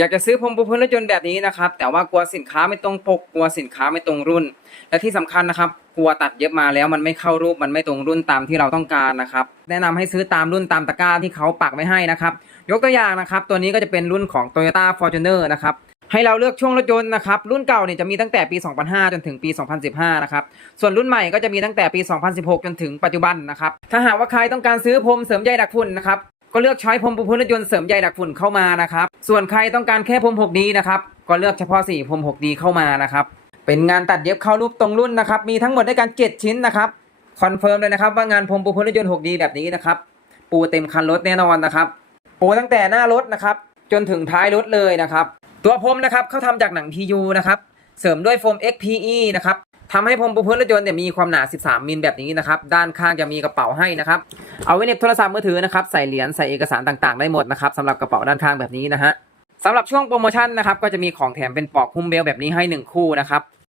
อยากจะซื้อพรมปูพื้นรถยนต์แบบนี้นะครับ แต่ว่ากลัวสินค้าไม่ตรงปกกลัวสินค้าไม่ตรงรุ่น และที่สำคัญนะครับ กลัวตัดเย็บมาแล้วมันไม่เข้ารูปมันไม่ตรงรุ่นตามที่เราต้องการนะครับ แนะนำให้ซื้อตามรุ่นตามตะกร้าที่เขาปักไว้ให้นะครับ ยกตัวอย่างนะครับ ตัวนี้ก็จะเป็นรุ่นของ Toyota Fortuner นะครับให้เราเลือกช่วงรถยนต์นะครับ รุ่นเก่าเนี่ยจะมีตั้งแต่ปี 2005 จนถึงปี 2015 นะครับ ส่วนรุ่นใหม่ก็จะมีตั้งแต่ปี 2016 จนถึงปัจจุบันนะครับ ถ้าหากว่าใครต้องการซื้อพรมเสริมใยดักฝุ่นนะครับ ก็เลือกใช้พรมปูพื้นรถยนต์เสริมใยดักฝุ่นเข้ามานะครับ ส่วนใครต้องการแค่พรม 6D นะครับก็เลือกเฉพาะสีพรม 6D เข้ามานะครับเป็นงานตัดเย็บเข้ารูปตรงรุ่นนะครับมีทั้งหมดด้วยกัน7ชิ้นนะครับคอนเฟิร์มเลยนะครับว่างานพรมปูพื้นรถยนต์ 6D แบบนี้นะครับปูเต็มคันรถแน่นอนนะครับปูตั้งแต่หน้ารถนะครับจนถึงท้ายรถเลยนะครับตัวพรมนะครับเขาทำจากหนัง PU นะครับเสริมด้วยโฟม XPE นะครับ ทำให้พรมปูพื้นรถยนต์เนี่ยมีความหนา 13 มิลแบบนี้นะครับ ด้านข้างจะมีกระเป๋าให้นะครับ เอาไว้เน็บโทรศัพท์มือถือนะครับ ใส่เหรียญใส่เอกสารต่างๆ ได้หมดนะครับสำหรับกระเป๋าด้านข้างแบบนี้นะฮะสำหรับช่วงโปรโมชั่นนะครับก็จะมีของแถมเป็นปลอกหุ้มเบลแบบนี้ให้ 1 คู่นะครับ